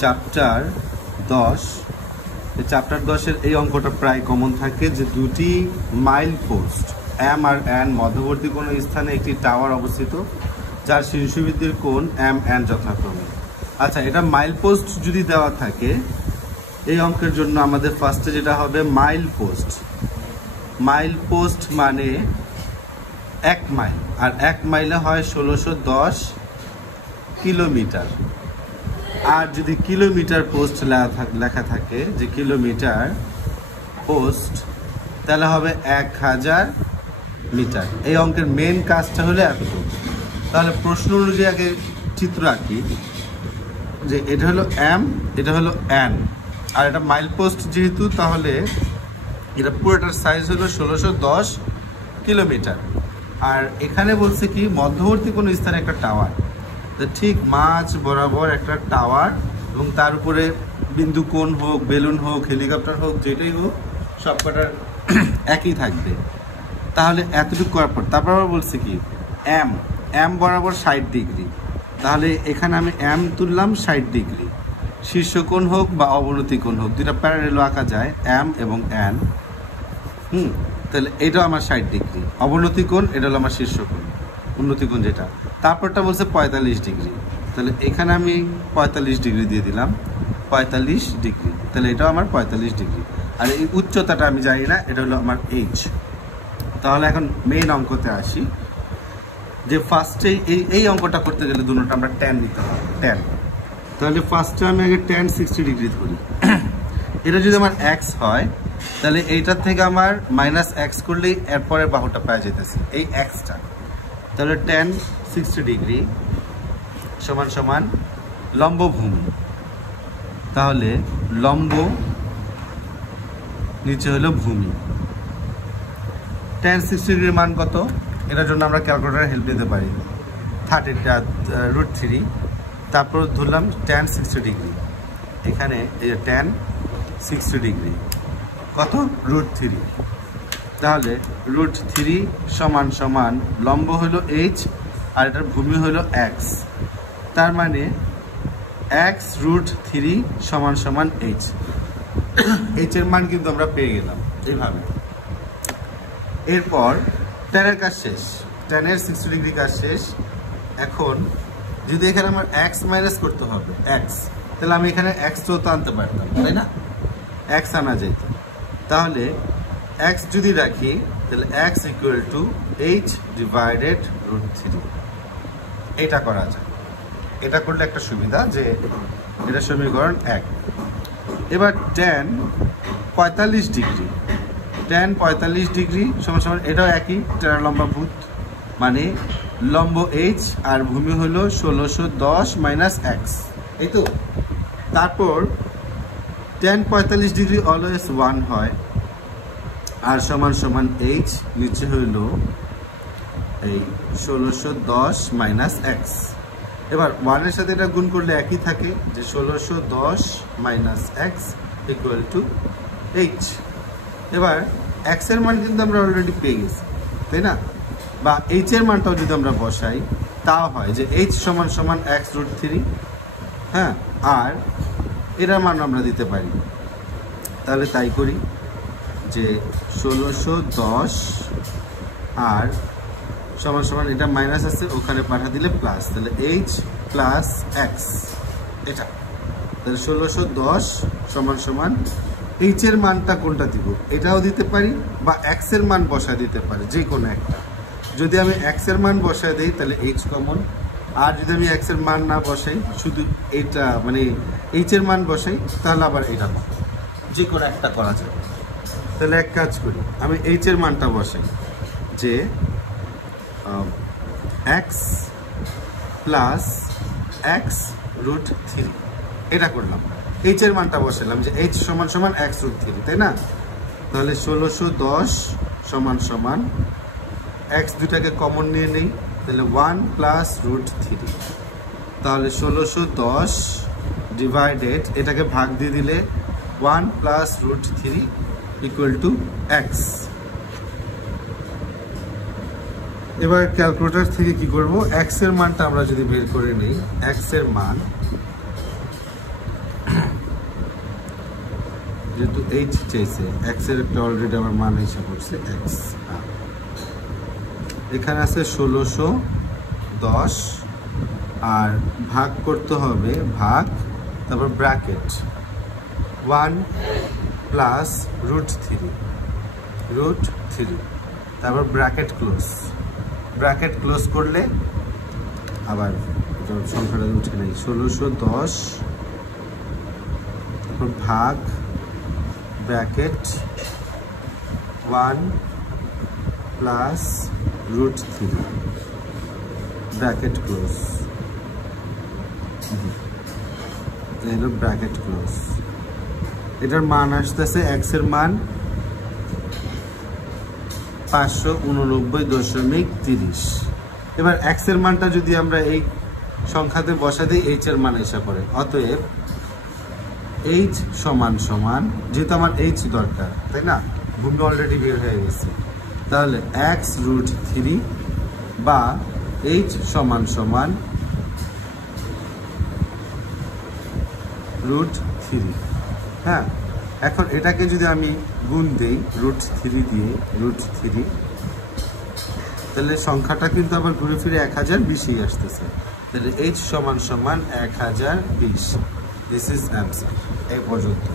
Chapter 10, এই chapter 10-এর এই অঙ্কটা প্রায় কমন থাকে যে দুটি mile post M R N মধ্যবর্তী কোনো স্থানে একটি টাওয়ার অবস্থিত যার শীর্ষবৃদ্ধির কোণ এম এন যথাক্রমে। আচ্ছা, এটা মাইল পোস্ট যদি দেওয়া থাকে এই অঙ্কের জন্য আমাদের ফার্স্টে যেটা হবে মাইল পোস্ট। মাইল পোস্ট মানে 1 মাইল, আর 1 মাইলে হয় 1610 কিলোমিটার। আর যদি কিলোমিটার পোস্ট লেখা থাকে যে কিলোমিটার পোস্ট, তাহলে হবে 1000 মিটার। এই অঙ্কের মেন কাজটা হলো এতটুকু। তাহলে প্রশ্ন অনুযায়ী আগে চিত্র আঁকি যে এটা হলো এম, এটা হলো এন, আর এটা মাইল পোস্ট যেহেতু, তাহলে এটা পুরোটার সাইজ হলো 1610 কিলোমিটার। আর এখানে বলছে কি মধ্যবর্তী কোনো স্থানে একটা টাওয়ার, ঠিক মাঝ বরাবর একটা টাওয়ার, এবং তার উপরে বিন্দু কোণ হোক, বেলুন হোক, হেলিকপ্টার হোক, যেটাই হোক সবকটার একই থাকবে। তাহলে এতটুকু করার পর তারপর আবার বলছে কি এম, এম বরাবর 60 ডিগ্রি। তাহলে এখানে আমি এম তুললাম 60 ডিগ্রি। শীর্ষকোণ হোক বা অবনতি কোণ হোক, দুটা প্যারালেল আঁকা যায় এম এবং এন। তাহলে এটাও আমার 60 ডিগ্রি। অবনতি কোণ এটা হলো আমার শীর্ষকোণ, উন্নতি কোণ যেটা। তারপরটা বলছে 45 ডিগ্রি। তাহলে এখানে আমি 45 ডিগ্রি দিয়ে দিলাম, 45 ডিগ্রি। তাহলে এটাও আমার 45 ডিগ্রি। আর এই উচ্চতাটা আমি জানি না, এটা হলো আমার এইচ। তাহলে এখন মেইন অঙ্কতে আসি যে ফার্স্টে এই অঙ্কটা করতে গেলে দুটোটা আমরা ট্যান নিতে হবে, ট্যান। তাহলে ফার্স্টে আমি আগে ট্যান 60 ডিগ্রি ধরি। এটা যদি আমার এক্স হয় তাহলে এইটার থেকে আমার মাইনাস এক্স করলেই এরপরের বাহুটা পাওয়া যেতেছে এই এক্সটা। তাহলে ট্যান 60 ডিগ্রি সমান সমান লম্ব ভূমি। তাহলে লম্ব নিচে হলো ভূমি। ট্যান 60 ডিগ্রির মান কত? এটার জন্য আমরা ক্যালকুলেটারের হেল্প নিতে পারি। √3। তারপর ধরলাম ট্যান 60 ডিগ্রি। এখানে এই যে ট্যান 60 ডিগ্রি কত? √3। তাহলে √3 সমান সমান লম্ব হলো এইচ আর এটার ভূমি হলো এক্স। তার মানে এক্স √3 সমান সমান এইচ। এইচের মান কিন্তু আমরা পেয়ে গেলাম এইভাবে। এরপর ট্যানের কাজ শেষ, ট্যানের 60 ডিগ্রি কাজ শেষ। এখন যদি এখানে আমার এক্স মাইনাস করতে হবে এক্স, তাহলে আমি এখানে এক্স তো আনতে পারতাম, তাই না? এক্স আনা যেত। তাহলে এক্স যদি রাখি তাহলে x equal to H divided √3। এটা করা যায়। এটা করলে একটা সুবিধা যে এটা সমীকরণ 1। এবার ট্যান 45 ডিগ্রি, ট্যান 45 ডিগ্রি সমান সমান এটাও একই, ট্যান লম্বা ভূত মানে লম্ব এইচ আর ভূমি হলো 1610 মাইনাস এক্স, এই তো। তারপর ট্যান 45 ডিগ্রি অলওয়েজ 1 হয় আর সমান সমান এইচ, নিচে হইল এই 1610 মাইনাস এক্স। এবার 1-এর সাথে এটা গুণ করলে একই থাকে যে 1610 minus x equal to H. এবার এক্স এর মান কিন্তু আমরা অলরেডি পেয়ে গেছি, তাই না? বা এইচ এর মানটাও যদি আমরা বসাই তাও হয় যে এইচ সমান সমান এক্স √3। হ্যাঁ, আর এটার মান আমরা দিতে পারি। তাহলে তাই করি যে 1610 আর সমান সমান এটা মাইনাস আছে, ওখানে পাঠা দিলে প্লাস, তাহলে এইচ প্লাস এক্স এটা। তাহলে 1610 সমান সমান এইচ এর মানটা কোনটা দিব এটাও দিতে পারি, বা এক্স এর মান বসায় দিতে পারি, যে কোনো একটা। যদি আমি এক্স এর মান বসায় দিই তাহলে এইচ কমন, আর যদি আমি এক্স এর মান না বসাই শুধু এইটা মানে এইচ এর মান বসাই তাহলে আবার এটা কমন, যে কোনো একটা করা যাবে। তাহলে এক কাজ করি, আমি এইচ এর মানটা বসাই যে এক্স প্লাস এক্স √3, এটা করলাম। এইচ এর মানটা বসালাম যে এইচ সমান সমান এক্স √3, তাই না? তাহলে 1610 সমান সমান এক্স দুটাকে কমন নিয়ে নেই, তাহলে 1 প্লাস √3। তাহলে 1610 ডিভাইডেড এটাকে ভাগ দিয়ে দিলে 1 প্লাস √3 ইকুয়াল টু এক্স। এবার ক্যালকুলেটর থেকে কি করব, এক্স এর মানটা আমরা যদি বের করে নিই, এক্স এর মান যেহেতু এইচ চাইছে, এক্স এর একটা অলরেডি আমার মান হিসাব করছে এক্স। এখানে আছে 1610 আর ভাগ করতে হবে, ভাগ তারপর ব্র্যাকেট 1 প্লাস √3 তারপর ব্র্যাকেট ক্লোজ করলে আবার সংখ্যাটা উঠে নেই, 1610 ভাগ bracket 1 plus √3 bracket close, bracket close. এটার মান আসতেছে এক্স এর মান 589.30। এবার এক্স এর মানটা যদি আমরা এই সংখ্যাতে বসা দিই, এইচ এর মান এসে পড়ে। অতএব এইচ সমান যেহেতু আমার এইচ দরকার, তাই না, ভূমি অলরেডি বের হয়ে গেছে, তাহলে এক্স √3 বা এইচ সমান √3। হ্যাঁ, এখন এটাকে যদি আমি গুণ দেই √3 দিয়ে, √3, তাহলে সংখ্যাটা কিন্তু আবার ঘুরে ফিরে 1020 আসতেছে। তাহলে এইচ সমান 1020। This is answer. এই পর্যন্ত।